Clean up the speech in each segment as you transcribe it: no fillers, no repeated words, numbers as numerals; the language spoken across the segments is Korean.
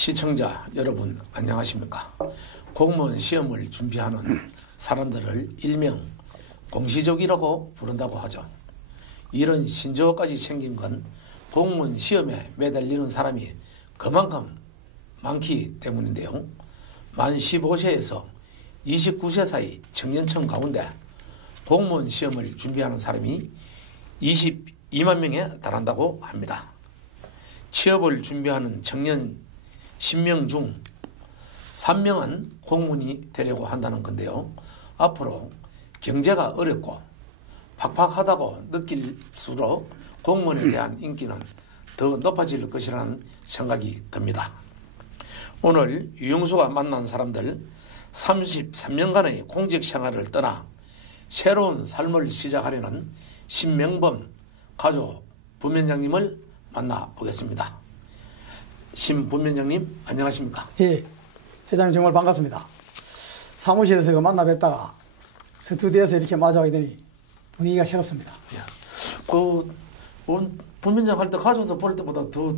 시청자 여러분 안녕하십니까? 공무원 시험을 준비하는 사람들을 일명 공시족이라고 부른다고 하죠. 이런 신조어까지 생긴 건 공무원 시험에 매달리는 사람이 그만큼 많기 때문인데요. 만 15세에서 29세 사이 청년층 가운데 공무원 시험을 준비하는 사람이 22만 명에 달한다고 합니다. 취업을 준비하는 청년 10명 중 3명은 공무원이 되려고 한다는 건데요. 앞으로 경제가 어렵고 팍팍하다고 느낄수록 공무원에 대한 인기는 더 높아질 것이라는 생각이 듭니다. 오늘 유영수가 만난 사람들 33년간의 공직 생활을 떠나 새로운 삶을 시작하려는 신명범 가족 부위원장님을 만나보겠습니다. 신 부위원장님 안녕하십니까? 예, 회장님 정말 반갑습니다. 사무실에서 만나 뵙다가 스튜디오에서 이렇게 마주하게 되니 분위기가 새롭습니다. 예. 부위원장 할 때 가셔서 볼 때보다 더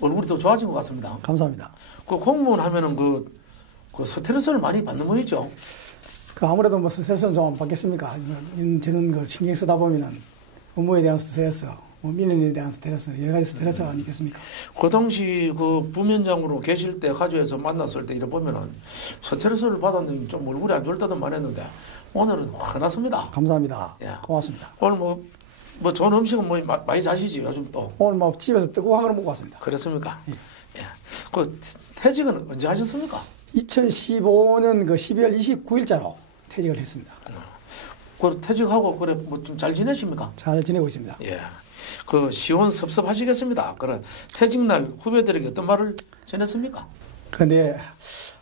얼굴이 더 좋아진 것 같습니다. 감사합니다. 공무원 하면은 그 스트레스를 많이 받는 모이죠. 아무래도 뭐 스트레스는 좀 받겠습니까? 저는 걸 신경 쓰다 보면은 업무에 대한 스트레스, 민원에 대한 스트레스, 여러 가지 스트레스가 아니겠습니까? 그 당시 그 부위원장으로 계실 때 가주에서 만났을 때 이래 보면은 스트레스를 받았는데 좀 얼굴이 안 좋을 때도만 했는데 오늘은 화났습니다. 감사합니다. 예. 고맙습니다. 오늘 뭐 좋은 음식은 뭐 많이 자시지 요즘 또? 오늘 뭐 집에서 뜨거운 걸 먹고 왔습니다. 그렇습니까? 예. 예. 그 퇴직은 언제 하셨습니까? 2015년 그 12월 29일자로 퇴직을 했습니다. 그 퇴직하고 그래 뭐 좀 잘 지내십니까? 잘 지내고 있습니다. 예. 그 시원섭섭하시겠습니다. 그래 퇴직날 후배들에게 어떤 말을 전했습니까? 근데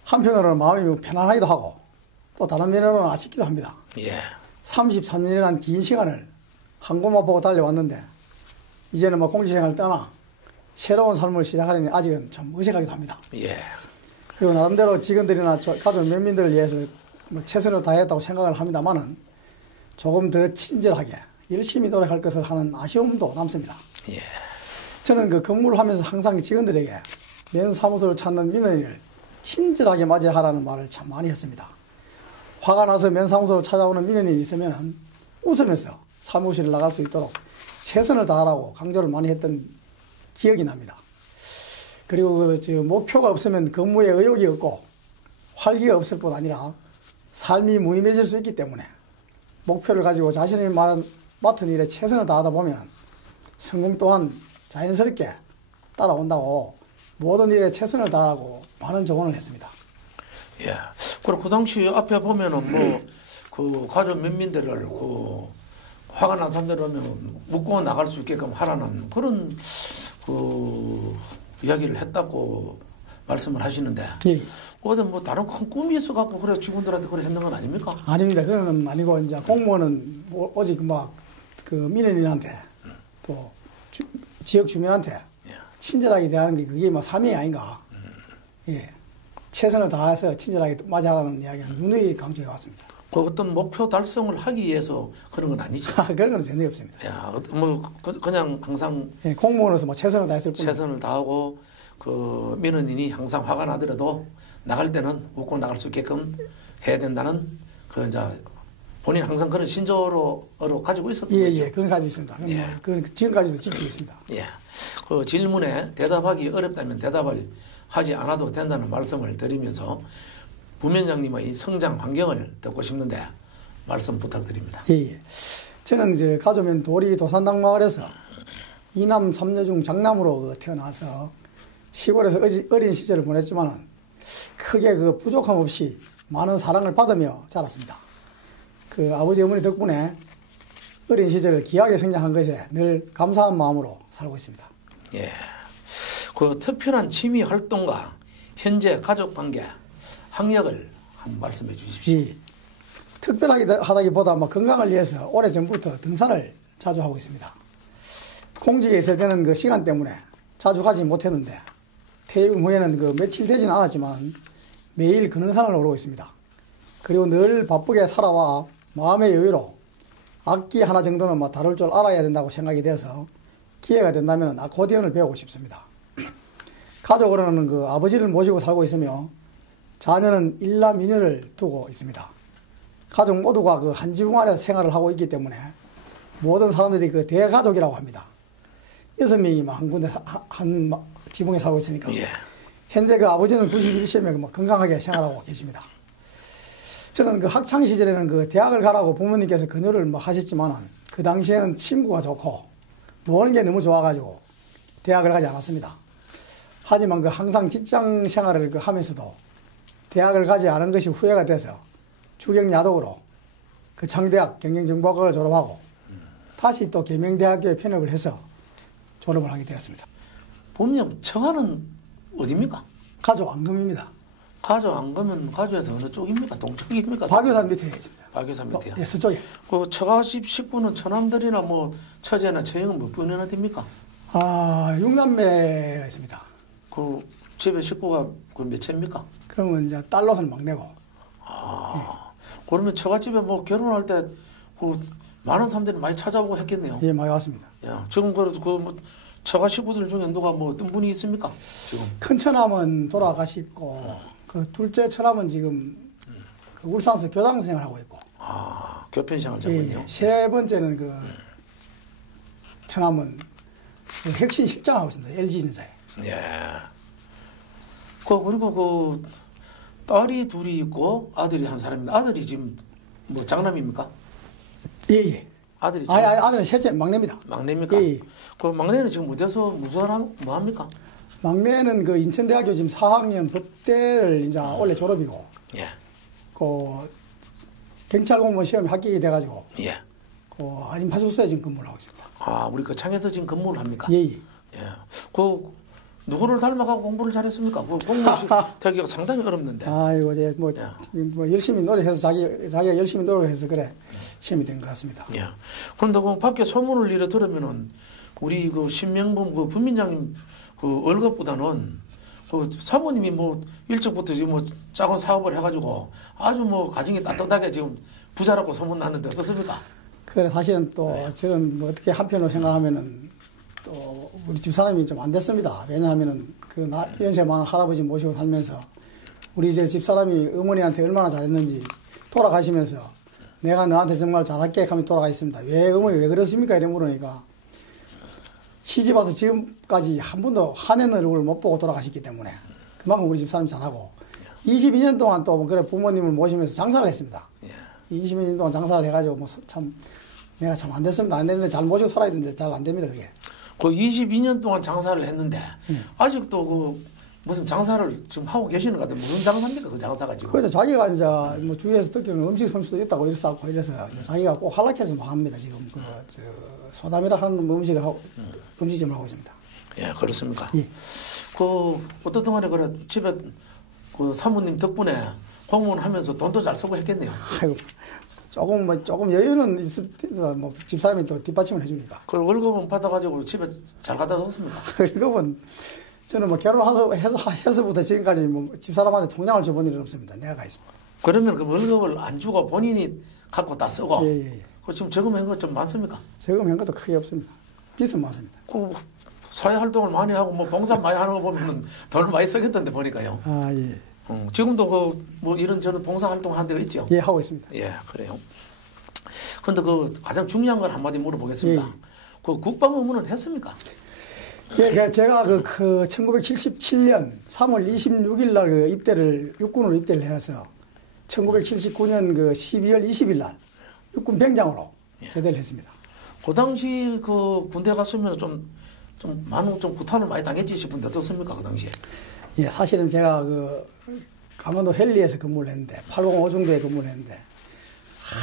한편으로는 마음이 편안하기도 하고 또 다른 면으로는 아쉽기도 합니다. 예. 33년이라는 긴 시간을 한 곳만 보고 달려왔는데 이제는 뭐 공직생활을 떠나 새로운 삶을 시작하려니 아직은 좀 어색하기도 합니다. 예. 그리고 나름대로 직원들이나 가족 면민들을 위해서 뭐 최선을 다했다고 생각을 합니다만은 조금 더 친절하게 열심히 노력할 것을 하는 아쉬움도 남습니다. 예. 저는 그 근무를 하면서 항상 직원들에게 면사무소를 찾는 민원인을 친절하게 맞이하라는 말을 참 많이 했습니다. 화가 나서 면사무소를 찾아오는 민원인이 있으면 웃으면서 사무실을 나갈 수 있도록 최선을 다하라고 강조를 많이 했던 기억이 납니다. 그리고 목표가 없으면 근무에 의욕이 없고 활기가 없을 뿐 아니라 삶이 무의미해질 수 있기 때문에 목표를 가지고 자신이 맡은 일에 최선을 다하다 보면 성공 또한 자연스럽게 따라온다고 모든 일에 최선을 다하라고 많은 조언을 했습니다. 예. 그리고 그 당시 앞에 보면은 그 가족 면민들을 화가 난 사람들 오면 묶고 나갈 수 있게끔 하라는 그런 이야기를 했다고 말씀을 하시는데 예. 어디 뭐 다른 큰 꿈이 있어갖고 그래 직원들한테 그래 했는 건 아닙니까? 아닙니다. 그건 아니고 이제 공무원은 오직 그 민원인한테 또 지역 주민한테 친절하게 대하는 게 그게 뭐 사명이 아닌가. 예. 최선을 다해서 친절하게 맞이하라는 이야기를 누누이 강조해 왔습니다. 그 어떤 목표 달성을 하기 위해서 그런 건 아니죠. 그런 건 전혀 없습니다. 야, 뭐 그냥 항상 예, 공무원으로서 뭐 최선을 다했을 뿐. 최선을 다하고 그 민원인이 항상 화가 나더라도 나갈 때는 웃고 나갈 수 있게끔 해야 된다는 그 이제 본인 항상 그런 신조어로 가지고 있었던 거죠. 예, 그건 가지고 있습니다. 예. 그건 지금까지도 지키고 있습니다. 예. 그 질문에 대답하기 어렵다면 대답을 하지 않아도 된다는 말씀을 드리면서 부위원장님의 성장 환경을 듣고 싶는데 말씀 부탁드립니다. 예. 저는 이제 가족면 도리 도산당 마을에서 이남 삼녀 중 장남으로 태어나서 시골에서 어린 시절을 보냈지만 크게 그 부족함 없이 많은 사랑을 받으며 자랐습니다. 그 아버지 어머니 덕분에 어린 시절을 귀하게 성장한 것에 늘 감사한 마음으로 살고 있습니다. 예. 그 특별한 취미 활동과 현재 가족 관계 학력을 한번 말씀해 주십시오. 예. 특별하게 하다기보다 건강을 위해서 오래전부터 등산을 자주 하고 있습니다. 공직에 있을 때는 그 시간 때문에 자주 가지 못했는데 퇴임 후에는 그 며칠 되지는 않았지만 매일 근흥산을 오르고 있습니다. 그리고 늘 바쁘게 살아와 마음의 여유로 악기 하나 정도는 다룰 줄 알아야 된다고 생각이 돼서 기회가 된다면 아코디언을 배우고 싶습니다. 가족으로는 그 아버지를 모시고 살고 있으며 자녀는 일남 이녀를 두고 있습니다. 가족 모두가 그 한 지붕 아래서 생활을 하고 있기 때문에 모든 사람들이 그 대가족이라고 합니다. 6명이 한 군데 한 지붕에 살고 있으니까. 예. 현재 그 아버지는 91세며 건강하게 생활하고 계십니다. 저는 그 학창 시절에는 그 대학을 가라고 부모님께서 권유를 뭐 하셨지만 그 당시에는 친구가 좋고 노는 게 너무 좋아가지고 대학을 가지 않았습니다. 하지만 그 항상 직장 생활을 그 하면서도 대학을 가지 않은 것이 후회가 돼서 주경야독으로 그 청대학 경영정보학을 졸업하고 다시 또 계명대학교에 편입을 해서 졸업을 하게 되었습니다. 부모님 처가는 어디입니까? 가조 안금입니다. 가조 안 가면 가조에서 어느 쪽입니까? 동쪽입니까? 박유산 밑에 있습니다. 박유산 밑에요. 예, 서쪽에. 그 처가집 식구는 처남들이나 뭐 처제나 처형은 몇 분이나 됩니까? 아, 6남매가 있습니다. 그 집에 식구가 그 몇 채입니까? 그러면 이제 딸로서는 막내고. 그러면 처가집에 뭐 결혼할 때 그 많은 사람들이 많이 찾아오고 했겠네요. 예, 많이 왔습니다. 야, 지금 그뭐 처가 식구들 중에 누가 뭐 어떤 분이 있습니까? 지금 큰 처남은 돌아가시고 그 둘째 처남은 지금 그 울산에서 교장 생활을 하고 있고. 교편 생활 예, 자군요. 세 번째는 그 처남은 그 핵심 실장하고 있습니다. LG전자에. 예. 그리고 그 딸이 둘이 있고 아들이 한 사람입니다. 아들이 지금 뭐 장남입니까? 예, 예. 아들이 아들은 셋째 막내입니다. 막내입니까? 예, 예. 그 막내는 지금 어디서 무슨 뭐 합니까? 막내는 그 인천대학교 지금 4학년 법대를 이제 원래 졸업이고, 예. 그 경찰 공무원 시험에 합격이 돼가지고, 예. 그 안림파출소에 지금 근무를 하고 있습니다. 우리 그 창에서 지금 근무를 합니까? 예, 예. 예. 그 누구를 닮아가고 공부를 잘했습니까? 그 공무원 되기가 상당히 어렵는데. 아이고 이제 뭐 열심히 노력해서 자기가 열심히 노력해서 그래 시험이 된 것 같습니다. 예. 그런데 그 밖에 소문을 이래 들으면은 우리 그 신명범 그 부민장님 그 월급보다는 그 사모님이 뭐 일찍부터 지금 뭐 작은 사업을 해가지고 아주 뭐 가정이 따뜻하게 지금 부자라고 소문 났는데 어떻습니까? 그래 사실은 또 저는 뭐 어떻게 한편으로 생각하면은 또 우리 집 사람이 좀 안 됐습니다. 왜냐하면은 그 연세 많은 할아버지 모시고 살면서 우리 이제 집 사람이 어머니한테 얼마나 잘했는지 돌아가시면서 내가 너한테 정말 잘할게 하면 돌아가 있습니다. 왜 어머니 왜 그러십니까? 이래 물으니까 시집 와서 지금까지 한 번도 화낸 얼굴을 못 보고 돌아가셨기 때문에 그만큼 우리 집 사람이 잘하고 22년 동안 또 그래 부모님을 모시면서 장사를 했습니다. 22년 동안 장사를 해가지고 뭐 참 내가 참 안 됐습니다. 안 됐는데 잘 모시고 살아야 되는데 잘 안 됩니다. 그게. 그 22년 동안 장사를 했는데 아직도 그 무슨 장사를 지금 하고 계시는 것 같아요. 무슨 장사입니까? 그 장사가 지금. 그래서 자기가 이제 뭐 주위에서 듣기로는 음식 솜씨도 있다고 이래서 자기가 꼭 활락해서 뭐 합니다. 지금 그 소담이라 하는 음식을 하고 음식점을 하고 있습니다. 예, 그렇습니까? 예. 그 어떤 동안에 그래 집에 그 사모님 덕분에 공무원 하면서 돈도 잘 쓰고 했겠네요. 아이고 조금 여유는 있습니다. 뭐 집사람이 또 뒷받침을 해주니까. 그 월급은 받아가지고 집에 잘 갖다 줬습니까? 월급은 저는 뭐 결혼해서부터 지금까지 뭐 집사람한테 통장을 줘본 일은 없습니다. 내가 가 있습니다. 그러면 그 월급을 안 주고 본인이 갖고 다 쓰고. 예. 그 지금 저금한 거 좀 많습니까? 저금한 것도 크게 없습니다. 빚은 많습니다. 그 사회 활동을 많이 하고 뭐 봉사 많이 하는 거 보면은 돈을 많이 쓰겠던데 보니까요. 예. 지금도 그 뭐 이런저런 봉사 활동 하는 데가 있죠. 예, 하고 있습니다. 예, 그래요. 그런데 그 가장 중요한 걸 한마디 물어보겠습니다. 예. 그 국방 의무는 했습니까? 예, 제가 그 1977년 3월 26일 날 그 입대를 육군으로 입대를 해서 1979년 그 12월 20일 날 육군 병장으로 제대를 했습니다. 그 당시 그 군대 갔으면 좀 많은 좀 구타를 많이 당했지 싶은데 어떻습니까 그 당시에? 예, 사실은 제가 그 강원도 헬리에서 근무를 했는데 805 중대에 근무를 했는데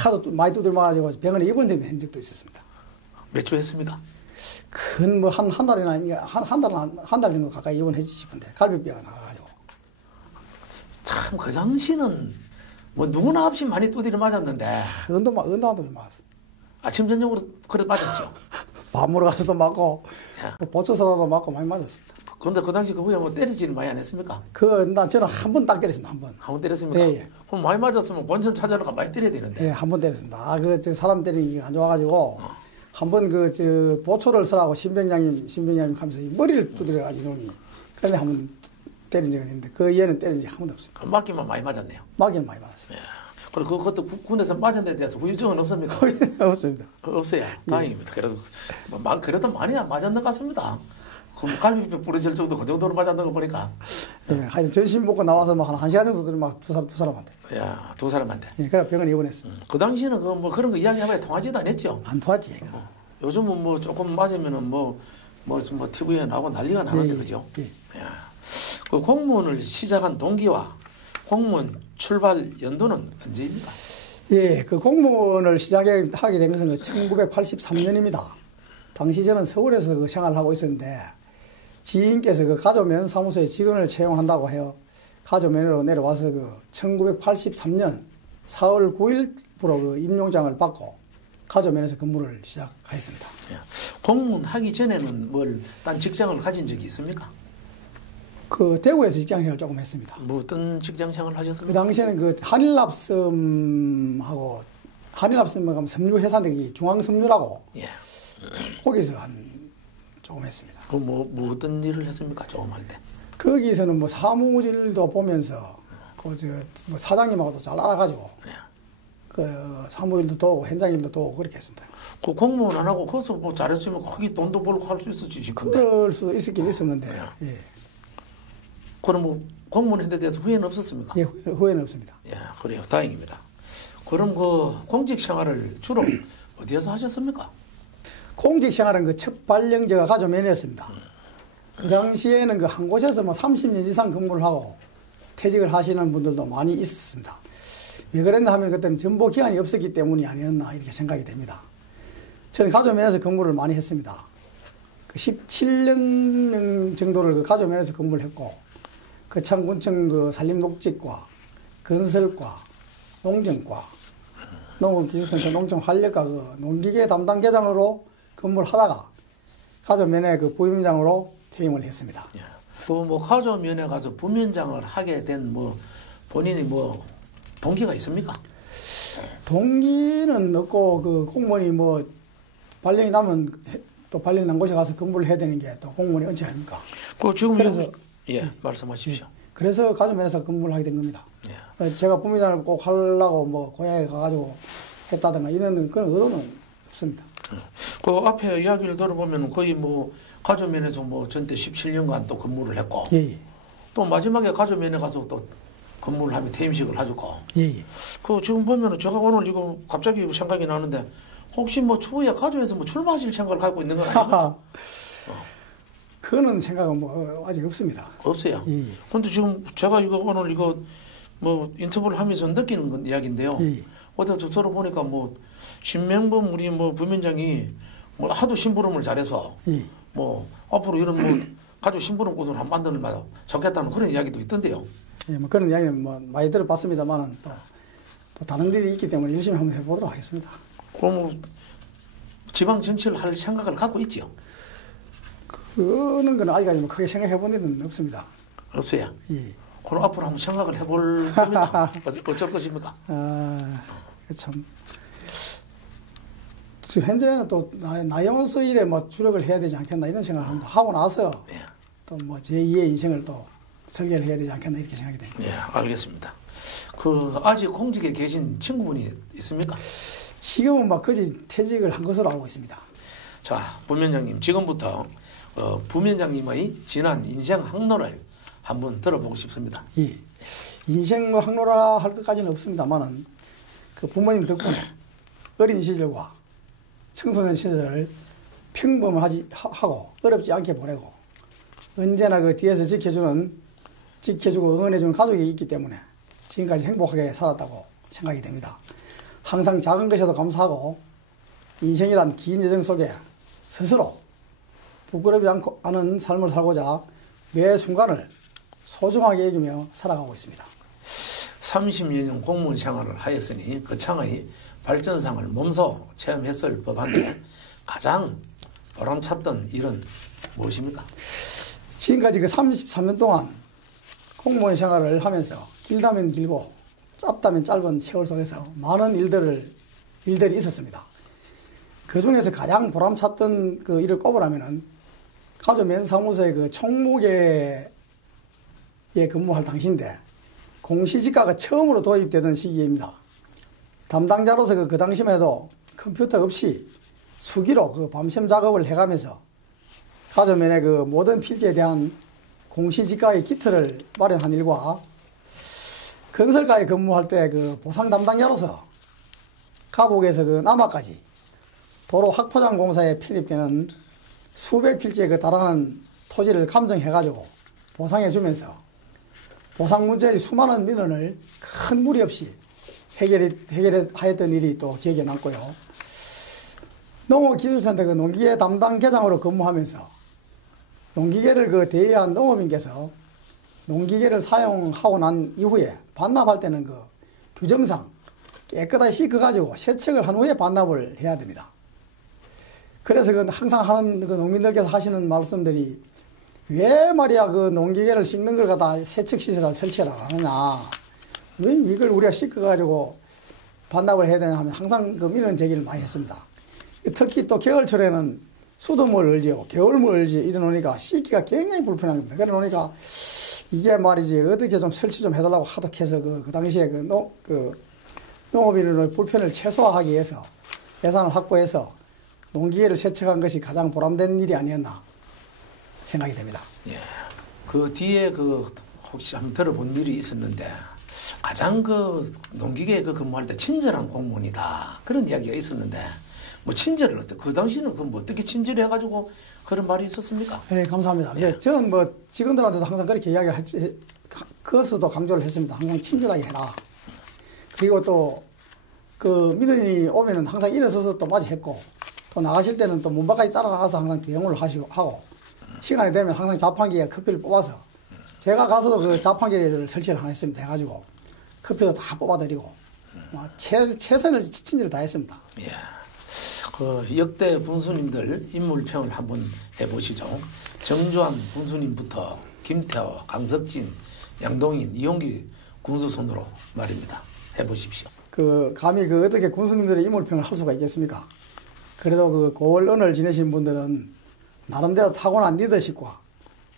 하도 많이 두들맞아가지고 병원에 입원 적도 있었습니다. 몇 주 했습니까? 큰 뭐 한 달이나 한 달 정도 가까이 입원했지 싶은데 갈비뼈가 나가가지고. 참 그 당시는 뭐 누구나 없이 많이 두드려 맞았는데. 은도한도 맞았어. 아침 저녁으로 그래 맞았죠. 밥 먹으러 가서도 맞고 예. 보초서도 맞고 많이 맞았습니다. 그런데 그 당시 그 후에 뭐 때리지는 많이 안 했습니까? 저는 한 번 딱 때렸습니다. 한 번. 한 번 때렸습니까? 예. 그럼 많이 맞았으면 본전 찾아러 가 많이 때려야 되는데. 예, 한 번 때렸습니다. 저 사람 때리는 게 안 좋아가지고 한 번 보초를 쓰라고 신병장님 하면서 이 머리를 두드려가지고 놈이 그런데 한번 때린 적은 있는데 그 이후에는 때린 적이 한 번도 없습니다. 그 맞기만 많이 맞았네요. 맞기는 많이 맞았습니다. 예. 그리고 그것도 군에서 맞은 데 대해서 후유증은 없습니까? 없습니다. 없어요. 다행입니다. 그래도 그래도 많이 안 맞았는 것 같습니다. 그 갈비뼈 부러질 정도 그 정도로 맞았는 거 보니까. 예, 하여튼 전신 먹고 나와서 한 시간 정도 들으면 막 두 사람한테. 야, 두 사람한테. 예, 그래 병원에 입원했습니다. 그 당시에는 그 뭐 그런 거 이야기하면 통하지도 않았죠. 안 통하지. 요즘은 뭐 조금 맞으면은 뭐 TV에 나오고 난리가 나는데 예, 그죠? 예. 야, 그 공무원을 시작한 동기와 공무원 출발 연도는 언제입니까? 예, 그 공무원을 시작하게 된 것은 1983년입니다. 당시 저는 서울에서 그 생활을 하고 있었는데 지인께서 그 가조면 사무소에 직원을 채용한다고 해요. 가조면으로 내려와서 그 1983년 4월 9일부로 그 임용장을 받고 가조면에서 근무를 시작하였습니다. 예. 공무원 하기 전에는 딴 직장을 가진 적이 있습니까? 그 대구에서 직장생활을 조금 했습니다. 뭐 어떤 직장 생활을 하셨습니까? 그 당시에는 그 한일납섬하고 한일납섬하고 섬유 회사인데 중앙섬유라고 예. 거기서 조금 했습니다. 그 뭐 어떤 일을 했습니까? 조금 할 때. 거기서는 뭐 사무실도 보면서 뭐 사장님하고도 잘 알아가지고 예. 그 사무일도 도우고 현장 일도 도우고 그렇게 했습니다. 그 공무원 안 하고 거기서 뭐 잘했으면 거기 돈도 벌고 할 수 있었지 싶은데. 그럴 수도 있었긴 있었는데 예. 그럼 뭐 공무원 했는데 대해서 후회는 없었습니까? 예, 후회는 없습니다. 예, 그래요. 다행입니다. 그럼 그 공직 생활을 주로 어디에서 하셨습니까? 공직 생활은 그 첫 발령제가 가조면이었습니다. 그 당시에는 그 한 곳에서 뭐 30년 이상 근무를 하고 퇴직을 하시는 분들도 많이 있었습니다. 왜 그랬나 하면 그때는 전보 기간이 없었기 때문이 아니었나 이렇게 생각이 됩니다. 저는 가조면에서 근무를 많이 했습니다. 그 17년 정도를 그 가조면에서 근무를 했고 거창군청 그 산림녹지과, 건설과, 농정과, 농업기술센터 농정환력과 그 농기계 담당 계장으로 근무를 하다가 가조면에 그 부위원장으로 퇴임을 했습니다. 예. 그 뭐 가조면에 가서 부위원장을 하게 된 뭐 본인이 뭐 동기가 있습니까? 동기는 없고 그 공무원이 뭐 발령이 나면 또 발령 난 곳에 가서 근무를 해야 되는 게 또 공무원의 은치 아닙니까? 그 지금 그래서 예, 말씀하십시오. 그래서 가조면에서 근무를 하게 된 겁니다. 예. 제가 부위원장을 꼭 하려고 뭐 고향에 가가지고 했다든가 이런 그런 의도는 없습니다. 그 앞에 이야기를 들어보면 거의 뭐 가조면에서 뭐 전때 17년간 또 근무를 했고 예, 또 마지막에 가조면에 가서 또 근무를 하며 퇴임식을 하셨고 예. 그 지금 보면은 제가 오늘 이거 갑자기 생각이 나는데 혹시 뭐 추후에 가조에서 뭐 출마하실 생각을 갖고 있는 건 아니에요? 그거는 생각은 뭐 아직 없습니다. 없어요. 예. 근데 지금 제가 이거 오늘 이거 뭐 인터뷰를 하면서 느끼는 건 이야기인데요. 예. 어제 들어보니까 뭐 신명범 우리 뭐 부위원장이 뭐 하도 심부름을 잘해서 예. 뭐 앞으로 이런 뭐 가족 심부름꾼을 한번 만들면 좋겠다는 그런 이야기도 있던데요. 예, 뭐 그런 이야기는 뭐 많이 들어봤습니다만은 또 다른 일이 있기 때문에 열심히 한번 해보도록 하겠습니다. 그럼 뭐 지방 정치를 할 생각을 갖고 있지요? 그런 건 아직까지 뭐 크게 생각해본 일은 없습니다. 없어요. 예. 그럼 앞으로 한번 생각을 해볼 겁니다. 어쩔 것입니까? 아, 참. 지금 현재는 또 나영수 일에 뭐 주력을 해야 되지 않겠나 이런 생각을 합니다. 하고 나서 예. 또 뭐 제2의 인생을 또 설계를 해야 되지 않겠나 이렇게 생각이 됩니다. 예, 알겠습니다. 그 아직 공직에 계신 친구분이 있습니까? 지금은 막 거의 퇴직을 한 것으로 알고 있습니다. 자, 부위원장님 지금부터 부위원장님의 지난 인생 항로를 한번 들어보고 싶습니다. 예. 인생 뭐 항로라 할 것까지는 없습니다만은 그 부모님 덕분에 어린 시절과 청소년 시절을 평범하고 어렵지 않게 보내고 언제나 그 뒤에서 지켜주고 응원해주는 가족이 있기 때문에 지금까지 행복하게 살았다고 생각이 됩니다. 항상 작은 것에도 감사하고 인생이란 긴 여정 속에 스스로 부끄럽지 않은 삶을 살고자 매 순간을 소중하게 여기며 살아가고 있습니다. 30년 공무원 생활을 하였으니 그 창의 발전상을 몸소 체험했을 법한데 가장 보람찼던 일은 무엇입니까? 지금까지 그 33년 동안 공무원 생활을 하면서 길다면 길고 짧다면 짧은 세월 속에서 많은 일들이 있었습니다. 그 중에서 가장 보람찼던 그 일을 꼽으라면은 가조면사무소의 그 총무계에 근무할 당시인데 공시지가가 처음으로 도입되던 시기입니다. 담당자로서 그 당시만 해도 컴퓨터 없이 수기로 그 밤샘 작업을 해가면서 가조면의 그 모든 필지에 대한 공시지가의 기틀을 마련한 일과 건설가에 근무할 때 그 보상 담당자로서 가복에서 그 남하까지 도로 확포장 공사에 편입되는 수백 필지에 그 달하는 토지를 감정해가지고 보상해주면서 보상 문제의 수많은 민원을 큰 무리 없이 해결하였던 일이 또 기억에 남고요. 농업기술센터 그 농기계 담당 계장으로 근무하면서 농기계를 그 대여한 농업인께서 농기계를 사용하고 난 이후에 반납할 때는 그 규정상 깨끗하게 씻어가지고 세척을 한 후에 반납을 해야 됩니다. 그래서 그 항상 하는 그 농민들께서 하시는 말씀들이 왜 말이야 그 농기계를 씻는 걸 갖다 세척시설을 설치를 안 하느냐. 왜 이걸 우리가 씻어가지고 반납을 해야 되냐 하면 항상 그 민원 제기를 많이 했습니다. 특히 또 겨울철에는 수돗물 얼지고 겨울물 얼지 이러놓으니까 씻기가 굉장히 불편합니다. 그래 놓으니까 이게 말이지 어떻게 좀 설치 좀 해달라고 하도해서 그 당시에 농업인의 불편을 최소화하기 위해서 예산을 확보해서 농기계를 세척한 것이 가장 보람된 일이 아니었나 생각이 됩니다. 예. 그 뒤에 그 혹시 한번 들어본 일이 있었는데 가장 그 농기계에 그 근무할 때 친절한 공무원이다 그런 이야기가 있었는데 뭐 친절을 그 당시는 그 뭐 어떻게 친절해 해가지고 그런 말이 있었습니까? 네, 감사합니다. 예. 네, 저는 뭐 직원들한테도 항상 그렇게 이야기를 그것도 강조를 했습니다. 항상 친절하게 해라. 그리고 또 그 민원이 오면은 항상 일어서서 또 맞이했고 또 나가실 때는 또 문 밖까지 따라 나가서 항상 대응을 하고 시간이 되면 항상 자판기에 커피를 뽑아서 제가 가서도 그 자판기를 설치를 안 했습니다. 해가지고 커피도 다 뽑아드리고 최선을 친절을 다했습니다. 예. 그 역대 군수님들 인물평을 한번 해보시죠. 정주환 군수님부터 김태호, 강석진, 양동인, 이용기 군수 손으로 말입니다. 해보십시오. 감히 어떻게 군수님들의 인물평을 할 수가 있겠습니까? 그래도 그 고을 언을 지내신 분들은 나름대로 타고난 리더십과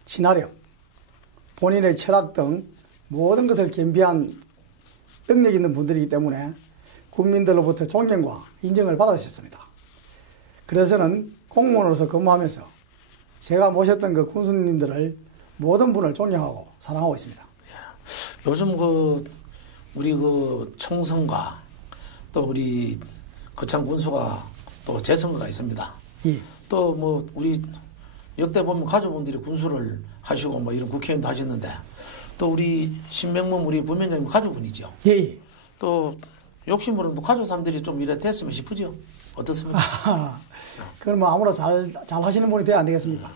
친화력, 본인의 철학 등 모든 것을 겸비한 능력 있는 분들이기 때문에 국민들로부터 존경과 인정을 받으셨습니다. 그래서는 공무원으로서 근무하면서 제가 모셨던 그 군수님들을 모든 분을 존경하고 사랑하고 있습니다. 요즘 우리 총선과 또 우리 거창 군수가 또 재선거가 있습니다. 예. 또 뭐 우리 역대 보면 가족분들이 군수를 하시고 뭐 이런 국회의원도 하셨는데 또 우리 신명문 우리 부위원장님 가족분이죠. 예. 또 욕심으로는 또 가족 사람들이 좀 이래 됐으면 싶으죠. 어떻습니까? 그럼 뭐 아무나 잘 하시는 분이 돼야 안 되겠습니까?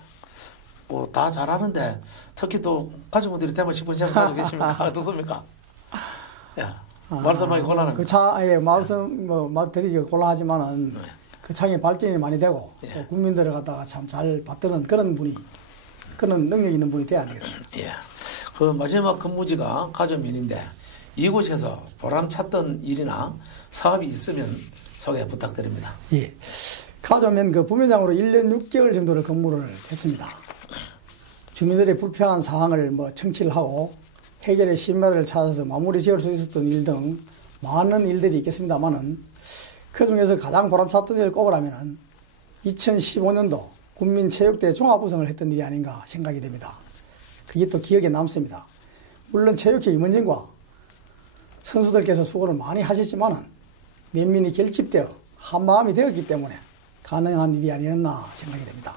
뭐 다 잘하는데 특히 또 가족분들이 되면 싶은 생각 가지고 계십니까? 어떻습니까? 야, 말씀하기 곤란합니다. 예, 말 드리기 곤란하지만은 그 창의 발전이 많이 되고 예. 또 국민들을 갖다가 참 잘 받드는 그런 능력 있는 분이 돼야 되겠습니다. 예. 그 마지막 근무지가 가조면인데 이곳에서 보람찼던 일이나 사업이 있으면 소개 부탁드립니다. 예. 가조면 그 부면장으로 1년 6개월 정도를 근무를 했습니다. 주민들의 불편한 사항을 청취를 하고 해결의 신뢰를 찾아서 마무리 지을 수 있었던 일 등 많은 일들이 있겠습니다만은 그 중에서 가장 보람찼던 일을 꼽으라면은 2015년도 국민체육대회 종합우승을 했던 일이 아닌가 생각이 됩니다. 그게 또 기억에 남습니다. 물론 체육회 임원진과 선수들께서 수고를 많이 하셨지만은 면민이 결집되어 한마음이 되었기 때문에 가능한 일이 아니었나 생각이 됩니다.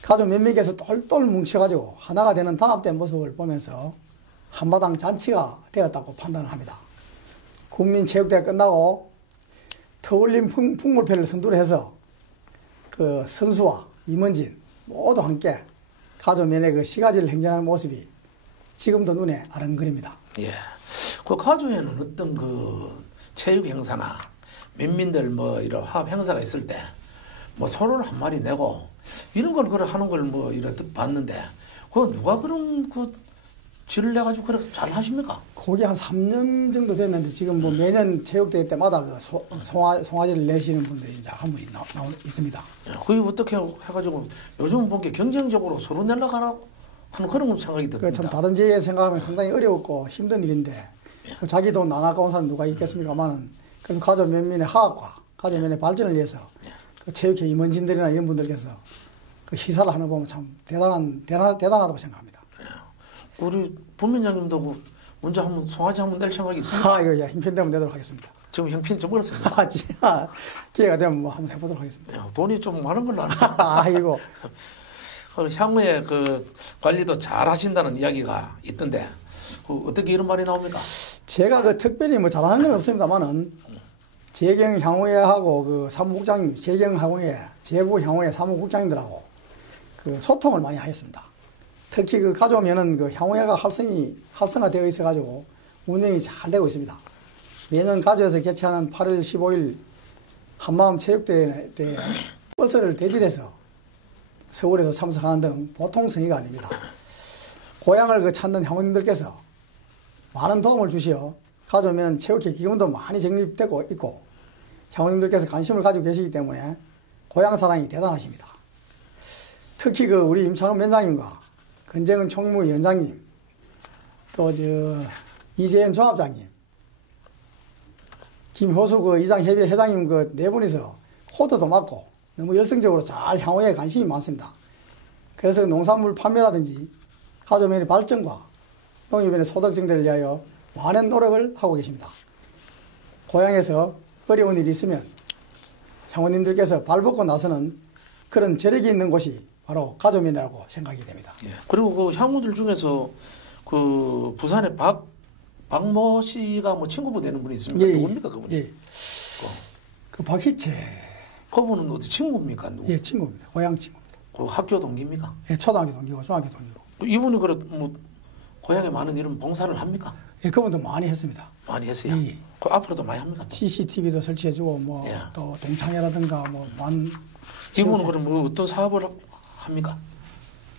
가족 면민께서 똘똘 뭉쳐가지고 하나가 되는 단합된 모습을 보면서 한마당 잔치가 되었다고 판단을 합니다. 국민체육대회가 끝나고 터울림 풍물패를 선두를 해서 그 선수와 임원진 모두 함께 가족면의 그 시가지를 행진하는 모습이 지금도 눈에 아른거립니다. 예. 그 가족에는 어떤 그 체육 행사나 면민들 이런 화합 행사가 있을 때 소를 한 마리 내고 이런 걸 하는 걸 이렇게 봤는데 그 누가 그런 지를 내가지고 그래 잘 하십니까? 거기 한 3년 정도 됐는데 지금 뭐 매년 체육대회 때마다 그 송아지를 내시는 분들이 이제 한 분이 있습니다. 그게 어떻게 해가지고 요즘 보니까 경쟁적으로 서로 내려가라 하는 그런 생각이 듭니다. 참 다른 지에 생각하면 상당히 어려웠고 힘든 일인데 자기 돈 안 아까운 사람 누가 있겠습니까만은 그래서 가족 면면의 화합과 가족 면의 발전을 위해서 그 체육회 임원진들이나 이런 분들께서 그 희사를 하는 거 보면 참 대단하다고 생각합니다. 우리 부민장님도 그 먼저 한번 송아지 한번 낼 생각이 있습니까? 이거 형편되면 내도록 하겠습니다. 지금 형편 좀 어렵습니다. 기회가 되면 뭐 한번 해보도록 하겠습니다. 돈이 좀 많은 걸로 아는데. 아이고. 향후에 그 관리도 잘 하신다는 이야기가 있던데 어떻게 이런 말이 나옵니까? 제가 그 특별히 뭐 잘하는 건 없습니다만은 재경 향후회하고 그 사무국장님, 재경 향후회, 제부 향후회 사무국장님들하고 그 소통을 많이 하였습니다. 특히 그 가져오면은 그 향후회가 활성화되어 있어가지고 운영이 잘 되고 있습니다. 매년 가져와서 개최하는 8월 15일 한마음 체육대회에 버스를 대질해서 서울에서 참석하는 등 보통 성의가 아닙니다. 고향을 그 찾는 향후님들께서 많은 도움을 주시어 가져오면 체육회 기금도 많이 적립되고 있고 향후님들께서 관심을 가지고 계시기 때문에 고향 사랑이 대단하십니다. 특히 그 우리 임창원 위원장님과 건정은 총무위원장님 또 이재현 조합장님 김효수 그 이장협의 회장님 그 네 분이서 코드도 맞고 너무 열성적으로 잘 향후에 관심이 많습니다. 그래서 농산물 판매라든지 가족면의 발전과 농협의 소득 증대를 위하여 많은 노력을 하고 계십니다. 고향에서 어려운 일이 있으면 향후님들께서 발벗고 나서는 그런 저력이 있는 곳이 바로 가족면이라고 생각이 됩니다. 예. 그리고 그 향후들 중에서 그 부산의 박모 씨가 뭐 친구분 되는 분이 있습니까? 누굽니까 그분이? 예. 그 박희채. 그분은 어디 친구입니까? 누구? 예, 친구입니다. 고향 친구입니다. 그 학교 동기입니까? 예, 초등학교 동기고 중학교 동기고. 이분이 그래 뭐 고향에 많은 이런 봉사를 합니까? 예, 그분도 많이 했습니다. 많이 했어요. 예. 그 앞으로도 많이 합니까? CCTV도 설치해주고 뭐 또 동창회라든가 뭐 이분은 그럼 뭐 어떤 사업을 합니까?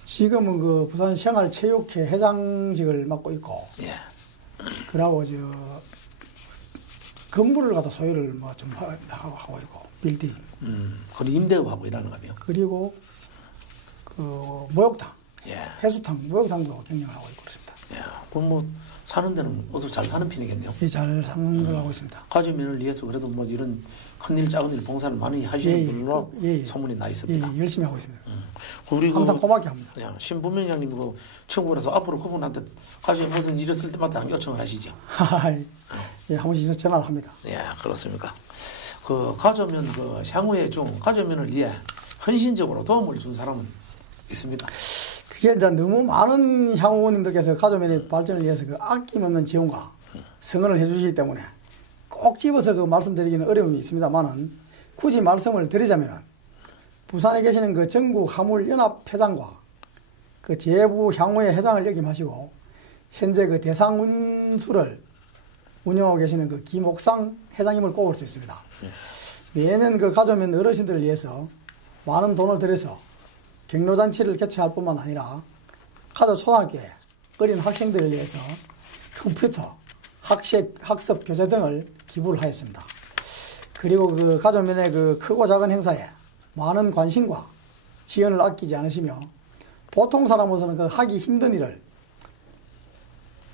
지금은 그 부산 생활체육회 회장직을 맡고 있고, 예. 그러고 건물을 갖다 소유를 뭐 좀 하고 있고 빌딩. 그럼 임대업하고 일하는 거며. 그리고 그 목욕탕, 예. 해수탕, 목욕탕도 경영을 하고 있고 그렇습니다. 예. 그럼 뭐 사는 데는 어서 잘 사는 편이겠네요. 예, 잘 사는 걸 하고 있습니다. 가족면을 위해서 그래도 뭐 이런 큰일 작은 일 봉사를 많이 하시는 분으로 소문이 나 있습니다. 예, 열심히 하고 있습니다. 우리 항상 고맙게 합니다. 신부면장님 그 친구라서 앞으로 그분한테 가족에 무슨 일 있을 때마다 요청을 하시죠. 예, 한 번씩 전화를 합니다. 예, 그렇습니까? 그 가족면 그 향후에 중 가족면을 위해 헌신적으로 도움을 준 사람은 있습니까? 그게 이제 너무 많은 향후원님들께서 가족면의 발전을 위해서 그 아낌없는 지원과 성원을 해주시기 때문에 꼭 집어서 그 말씀드리기는 어려움이 있습니다만은 굳이 말씀을 드리자면은 부산에 계시는 그 전국 화물연합회장과 그 제부 향후회 회장을 역임하시고 현재 그 대상 운수를 운영하고 계시는 그 김옥상 회장님을 꼽을 수 있습니다. 매년 그 가족면 어르신들을 위해서 많은 돈을 들여서 격려잔치를 개최할 뿐만 아니라 가족 초등학교에 어린 학생들을 위해서 컴퓨터, 학습 교재 등을 기부를 하였습니다. 그리고 그 가족면의 그 크고 작은 행사에 많은 관심과 지원을 아끼지 않으시며 보통 사람으로서는 그 하기 힘든 일을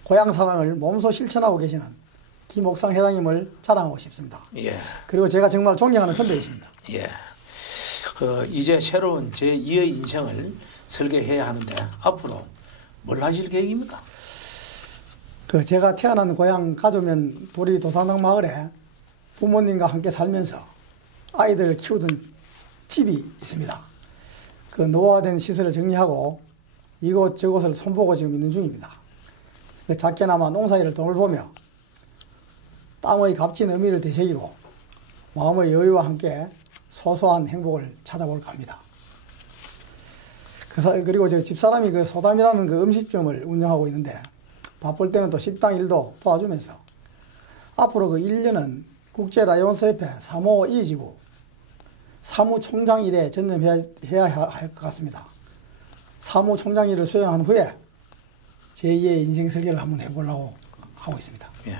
고향 사랑을 몸소 실천하고 계시는 김옥상 회장님을 자랑하고 싶습니다. 예. 그리고 제가 정말 존경하는 선배이십니다. 예. 이제 새로운 제2의 인생을 설계해야 하는데 앞으로 뭘 하실 계획입니까? 제가 태어난 고향 가족면 도리 도산항 마을에 부모님과 함께 살면서 아이들을 키우던 집이 있습니다. 그 노화된 시설을 정리하고 이곳저곳을 손보고 지금 있는 중입니다. 작게나마 농사일을 돈을 보며 땅의 값진 의미를 되새기고 마음의 여유와 함께 소소한 행복을 찾아볼까 합니다. 그리고 저 집사람이 그 소담이라는 그 음식점을 운영하고 있는데 바쁠 때는 또 식당 일도 도와주면서 앞으로 그 1년은 국제라이온스협회 사무 이지구 사무총장 일에 전념해야 할 것 같습니다. 사무총장 일을 수행한 후에 제2의 인생 설계를 한번 해보려고 하고 있습니다. 예.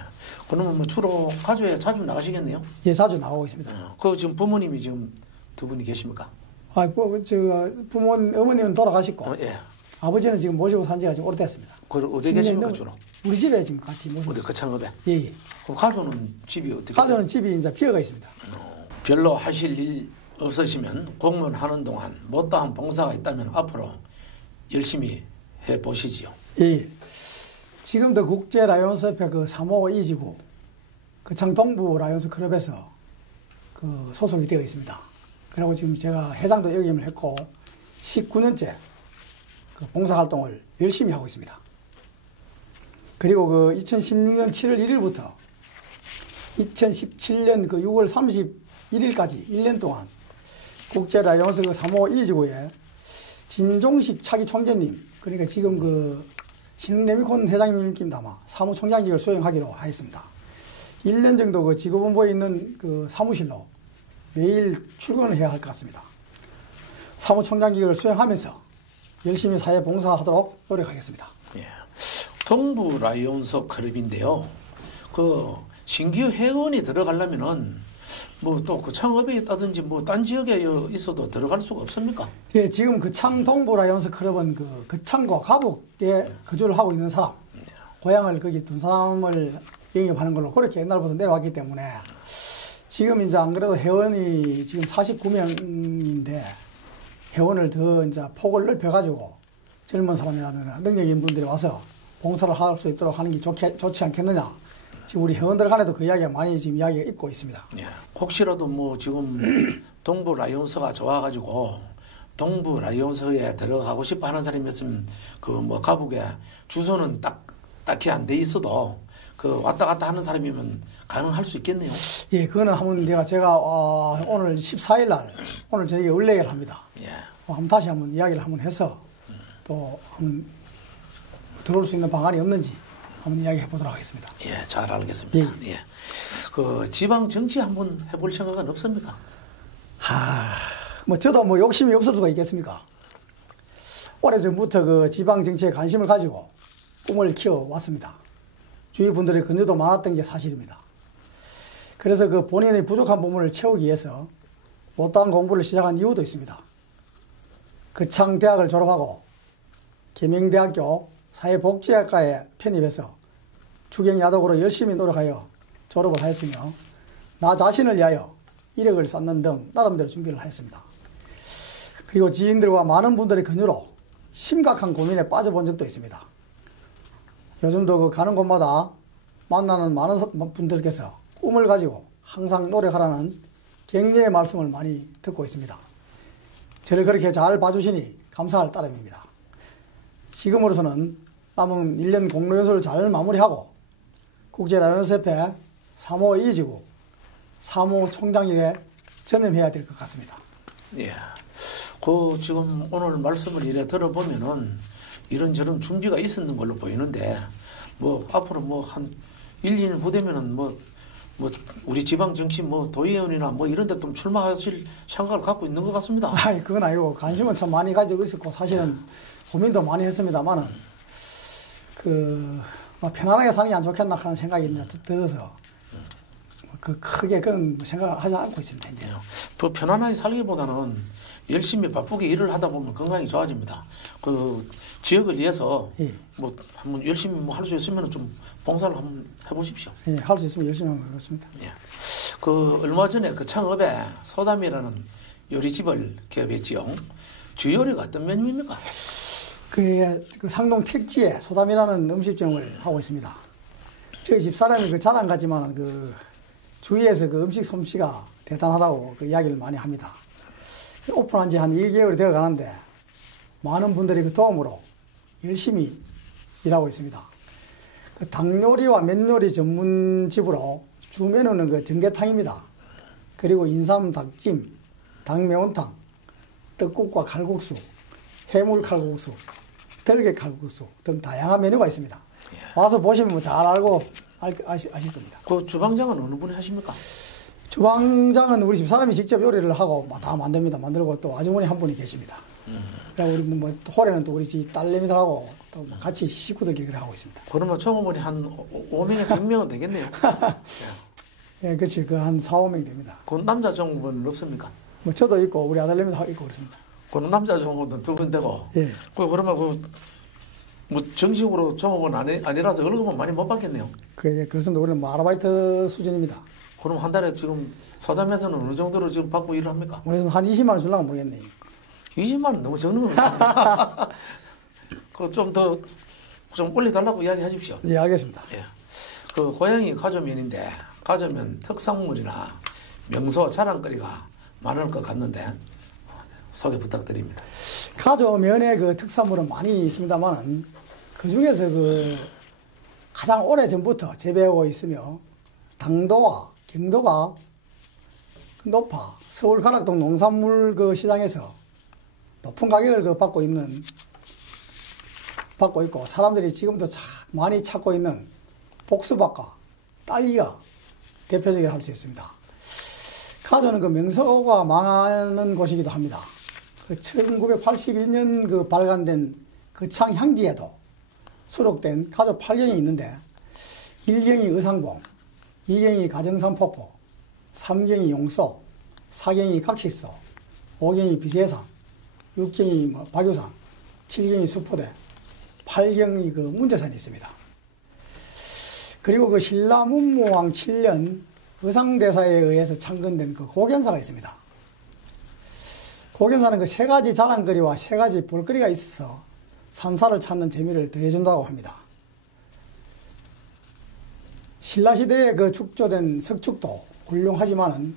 그러면 뭐 주로 가족에 자주 나가시겠네요? 예, 자주 나가고 있습니다. 그 지금 부모님이 지금 두 분이 계십니까? 어머님은 돌아가시고, 예. 아버지는 지금 모시고 산 지가 지금 오래됐습니다. 어디 계십니까, 주로? 우리 집에 지금 같이 모시고 어디 있습니다. 거창읍에? 예, 예. 그럼 가족은 집이 어떻게? 가족은 집이 이제 비어가 있습니다. 별로 하실 일 없으시면 공무원 하는 동안 못다한 봉사가 있다면 앞으로 열심히 해 보시지요. 예. 지금도 국제 라이온스 협회 그 3호 이지구 거창 동부 라이온스 클럽에서 그 소속이 되어 있습니다. 그리고 지금 제가 회장도 역임을 했고 19년째 그 봉사활동을 열심히 하고 있습니다. 그리고 그 2016년 7월 1일부터 2017년 그 6월 31일까지 1년 동안 국제 라이온스 그 3호 이지구에 진종식 차기 총재님, 그러니까 지금 그 신흥레미콘 회장님께 아마 사무총장직을 수행하기로 하였습니다. 1년 정도 그 지구본부에 있는 그 사무실로 매일 출근을 해야 할 것 같습니다. 사무총장직을 수행하면서 열심히 사회 봉사하도록 노력하겠습니다. 예. 동부 라이온스 클럽인데요. 그 신규 회원이 들어가려면은 뭐 또 그 창업에 있다든지 뭐 딴 지역에 있어도 들어갈 수가 없습니까? 예, 지금 거창 동부 라이온스 클럽은 그 거창과 가북에 거주를 하고 있는 사람, 고향을 거기 둔 사람을 영입하는 걸로 그렇게 옛날부터 내려왔기 때문에 지금 이제 안 그래도 회원이 지금 49명인데 회원을 더 이제 폭을 넓혀가지고 젊은 사람이라든가 능력 있는 분들이 와서 봉사를 할 수 있도록 하는 게 좋지 않겠느냐. 지금 우리 회원들 간에도 그 이야기가 많이 지금 이야기가 있고 있습니다. 예. 혹시라도 뭐 지금 동부 라이온스가 좋아가지고 동부 라이온스에 들어가고 싶어 하는 사람이 있으면 그 뭐 가북에 주소는 딱히 안 돼 있어도 그 왔다 갔다 하는 사람이면 가능할 수 있겠네요. 예, 그거는 한번 제가 오늘 14일 날 오늘 저녁에 의뢰를 합니다. 예. 한번 다시 한번 이야기를 한번 해서 또 한번 들어올 수 있는 방안이 없는지 한번 이야기해 보도록 하겠습니다. 예, 잘 알겠습니다. 예. 그 지방 정치 한번 해볼 생각은 없습니까? 뭐 저도 뭐 욕심이 없을 수가 있겠습니까? 오래전부터 그 지방 정치에 관심을 가지고 꿈을 키워 왔습니다. 주위 분들의 권유도 많았던 게 사실입니다. 그래서 그 본인의 부족한 부분을 채우기 위해서 못다한 공부를 시작한 이유도 있습니다. 거창대학을 졸업하고 계명대학교 사회복지학과에 편입해서 추경야독으로 열심히 노력하여 졸업을 하였으며 나 자신을 위하여 이력을 쌓는 등 나름대로 준비를 하였습니다. 그리고 지인들과 많은 분들의 권유로 심각한 고민에 빠져본 적도 있습니다. 요즘도 그 가는 곳마다 만나는 많은 분들께서 꿈을 가지고 항상 노력하라는 격려의 말씀을 많이 듣고 있습니다. 저를 그렇게 잘 봐주시니 감사할 따름입니다. 지금으로서는 남은 1년 공로연수를 잘 마무리하고 국제라이온스협회 3호 이지구 사무총장직에 전임해야 될 것 같습니다. 예. 그 지금 오늘 말씀을 이래 들어보면은 이런저런 준비가 있었는 걸로 보이는데 뭐 앞으로 뭐 한 1, 2년 후되면은 뭐 우리 지방 정치 뭐 도의원이나 뭐 이런 데 좀 출마하실 생각을 갖고 있는 것 같습니다. 그건 아니고 관심은 참 많이 가지고 있었고 사실은 고민도 많이 했습니다만은 뭐 편안하게 사는 게 안 좋겠나 하는 생각이 이제 들어서 그 크게 그런 생각을 하지 않고 있습니다. 이제. 그 편안하게 살기보다는 열심히 바쁘게 일을 하다 보면 건강이 좋아집니다. 그 지역을 위해서 예. 뭐 한번 열심히 뭐 할 수 있으면 좀 봉사를 한번 해보십시오. 예, 할 수 있으면 열심히 하면 되겠습니다. 예. 그 얼마 전에 그 창업에 소담이라는 요리집을 개업했지요. 주 요리가 어떤 메뉴입니까? 그 상동 택지에 소담이라는 음식점을 하고 있습니다. 저희 집사람이 그 잘 안 가지만 그 주위에서 그 음식 솜씨가 대단하다고 그 이야기를 많이 합니다. 오픈한 지 한 2개월이 되어 가는데 많은 분들이 그 도움으로 열심히 일하고 있습니다. 그 닭요리와 면요리 전문집으로 주 메뉴는 그 전개탕입니다. 그리고 인삼 닭찜, 닭매운탕, 떡국과 칼국수, 해물 칼국수, 들깨 칼국수 등 다양한 메뉴가 있습니다. 와서 보시면 뭐 잘 알고 아실 겁니다. 그 주방장은 어느 분이 하십니까? 주방장은 우리 집 사람이 직접 요리를 하고 다 만듭니다. 만들고 또 아주머니 한 분이 계십니다. 그리고 우리 뭐 홀에는 또 우리 집 딸내미들하고 또 같이 식구들끼리 그래 하고 있습니다. 그러면 종업원이 한 5명에서 6명은 되겠네요. 예, 그렇지. 그 한 4, 5명이 됩니다. 그 남자 종업원은 없습니까? 뭐 저도 있고 우리 아들내미도 있고 그렇습니다. 그럼 남자 종업원은 2분 되고. 예. 그러면 뭐 정식으로 종업원 아니라서 월급은 많이 못 받겠네요. 그렇습니다. 우리는 뭐 아르바이트 수준입니다. 그럼 한 달에 지금 서담에서는 어느 정도로 지금 받고 일을 합니까? 우리는 한 20만 원 줄라면 모르겠네. 20만 원 너무 적는 것 같습니다. 그 좀 올려달라고 이야기하십시오. 예, 알겠습니다. 예. 그 고향이 가조면인데 가조면 특산물이나 명소 자랑거리가 많을 것 같는데 소개 부탁드립니다. 가조면의 그 특산물은 많이 있습니다만 그 중에서 그 가장 오래 전부터 재배하고 있으며 당도와 경도가 높아 서울 가락동 농산물 그 시장에서 높은 가격을 그 받고 있고 사람들이 지금도 많이 찾고 있는 복수박과 딸기가 대표적이라 할 수 있습니다. 가조는 그 명소가 망하는 곳이기도 합니다. 그 1982년 그 발간된 거창 향지에도 수록된 가조 8경이 있는데 1경이 의상봉, 2경이 가정산폭포, 3경이 용소, 4경이 각식소, 5경이 비계산, 6경이 박유산, 7경이 수포대, 8경이 그 문제산이 있습니다. 그리고 그 신라 문무왕 7년 의상대사에 의해서 창건된 그 고견사가 있습니다. 고견사는 그 세 가지 자랑거리와 세 가지 볼거리가 있어서 산사를 찾는 재미를 더해준다고 합니다. 신라시대에 그 축조된 석축도 훌륭하지만은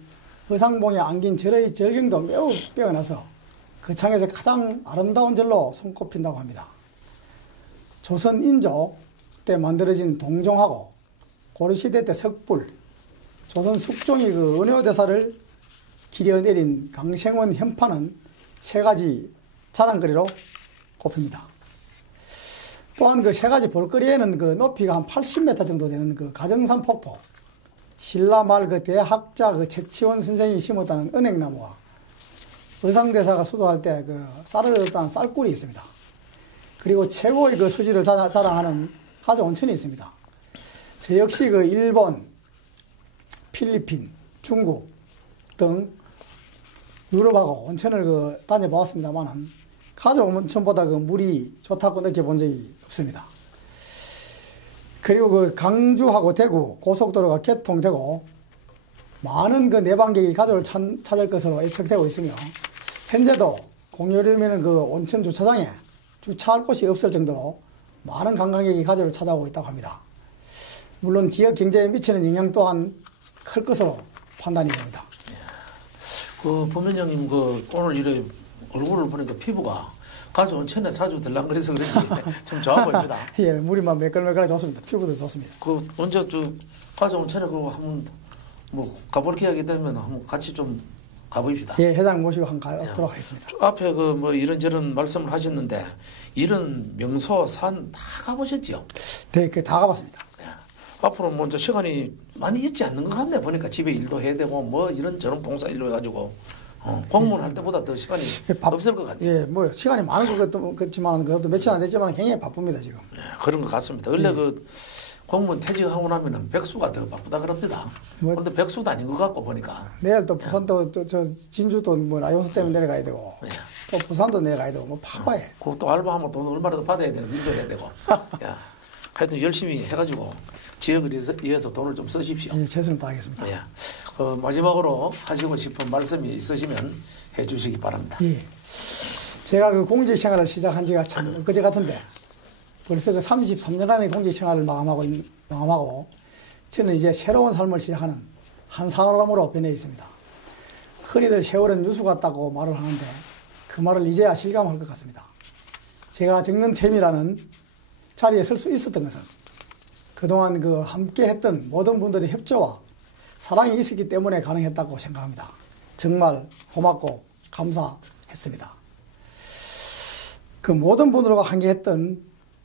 의상봉에 안긴 절의 절경도 매우 빼어나서 그 창에서 가장 아름다운 절로 손꼽힌다고 합니다. 조선 인조 때 만들어진 동종하고 고려시대 때 석불, 조선 숙종이 그 은효대사를 기려내린 강생원 현판은 세 가지 자랑거리로 꼽힙니다. 또한 그 세 가지 볼거리에는 그 높이가 한 80m 정도 되는 그 가정산 폭포, 신라말 그 대학자 그 최치원 선생이 심었다는 은행나무와 의상대사가 수도할 때 그 쌀을 얻었다는 쌀굴이 있습니다. 그리고 최고의 그 수질을 자랑하는 가조 온천이 있습니다. 저 역시 그 일본, 필리핀, 중국 등 유럽하고 온천을 그 다녀보았습니다만 가조 온천보다 그 물이 좋다고 느껴본 적이 없습니다. 그리고 그 강주하고 대구 고속도로가 개통되고 많은 그 내방객이 가조를 찾을 것으로 예측되고 있으며 현재도 공여일면은 그 온천 주차장에 주차할 곳이 없을 정도로 많은 관광객이 가조를 찾아오고 있다고 합니다. 물론 지역 경제에 미치는 영향 또한 클 것으로 판단이 됩니다. 그 부면장님 그 오늘 이래 얼굴을 보니까 피부가 가조 온천에 자주 들락거려서 그런지 좀 좋아 보입니다. 예, 물이 막 매끌매끌하게 좋습니다. 피부도 좋습니다. 그 언제 가조 온천에 그 한번 뭐 가볼 기회가 되면 한번 같이 좀 가보십시다. 예, 회장 모시고 한번 가도록 하겠습니다. 앞에 그 뭐 이런저런 말씀을 하셨는데 이런 명소 산 다 가보셨죠? 네, 그 다 가봤습니다. 예. 앞으로 뭐 이제 시간이 많이 있지 않는 것 같네. 보니까 집에 일도 해야 되고 뭐 이런저런 봉사 일로 해가지고 공무원 할 때보다 더 시간이 없을 것 같네요. 예, 뭐 시간이 많은 것 같지만 그것도 며칠 안 됐지만 굉장히 바쁩니다 지금. 예, 그런 것 같습니다. 원래 그 공무원 퇴직하고 나면은 백수가 더 바쁘다 그럽니다. 그런데 백수도 아닌 것 같고 보니까. 내일 또 부산도 저 진주도 뭐 라이온스 때문에 내려가야 되고 또 부산도 내려가야 되고 뭐 파파해. 그것도 알바하면 돈 얼마라도 받아야 되는 일도 해야 되고. 야, 하여튼 열심히 해가지고 지역을 위해서 돈을 좀 쓰십시오. 예, 최선을 다하겠습니다. 예. 마지막으로 하시고 싶은 말씀이 있으시면 해주시기 바랍니다. 예. 제가 그 공직 생활을 시작한 지가 참 엊그제 같은데 벌써 그 33년간의 공직 생활을 마감하고 저는 이제 새로운 삶을 시작하는 한 사람으로 변해 있습니다. 흔히들 세월은 유수 같다고 말을 하는데 그 말을 이제야 실감할 것 같습니다. 제가 정년퇴임이라는 자리에 설 수 있었던 것은 그동안 그 함께 했던 모든 분들의 협조와 사랑이 있었기 때문에 가능했다고 생각합니다. 정말 고맙고 감사했습니다. 그 모든 분들과 함께 했던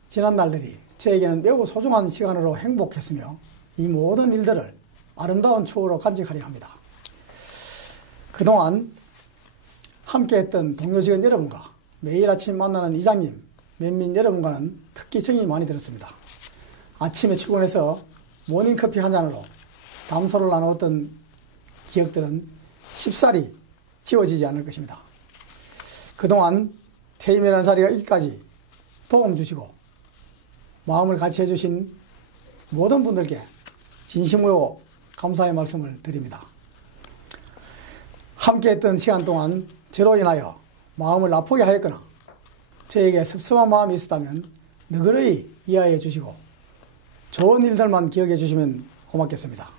지난 날들이 저에게는 매우 소중한 시간으로 행복했으며 이 모든 일들을 아름다운 추억으로 간직하려 합니다. 그동안 함께 했던 동료 직원 여러분과 매일 아침 만나는 이장님, 면민 여러분과는 특히 정이 많이 들었습니다. 아침에 출근해서 모닝커피 한 잔으로 담소를 나누었던 기억들은 쉽사리 지워지지 않을 것입니다. 그동안 퇴임이라는 자리가 있기까지 도움 주시고 마음을 같이 해주신 모든 분들께 진심으로 감사의 말씀을 드립니다. 함께했던 시간 동안 저로 인하여 마음을 아프게 하였거나 저에게 섭섭한 마음이 있었다면 너그러이 이해해 주시고 좋은 일들만 기억해 주시면 고맙겠습니다.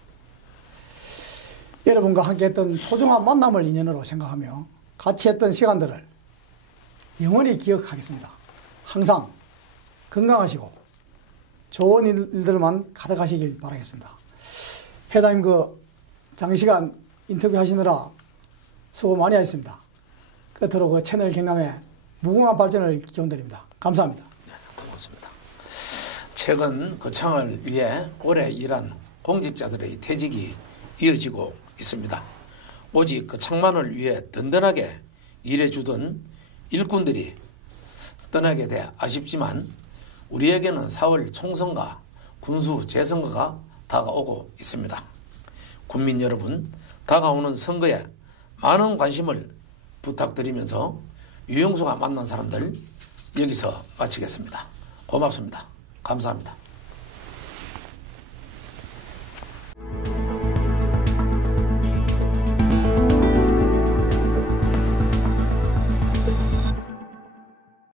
여러분과 함께했던 소중한 만남을 인연으로 생각하며 같이 했던 시간들을 영원히 기억하겠습니다. 항상 건강하시고 좋은 일들만 가득하시길 바라겠습니다. 회장님 장시간 인터뷰 하시느라 수고 많이 하셨습니다. 끝으로 채널 경남의 무궁한 발전을 기원드립니다. 감사합니다. 네, 고맙습니다. 최근 거창을 위해 오래 일한 공직자들의 퇴직이 이어지고 있습니다. 오직 거창만을 위해 든든하게 일해주던 일꾼들이 떠나게 돼 아쉽지만 우리에게는 4월 총선과 군수 재선거가 다가오고 있습니다. 국민 여러분, 다가오는 선거에 많은 관심을 부탁드리면서 유영수가 만난 사람들 여기서 마치겠습니다. 고맙습니다. 감사합니다.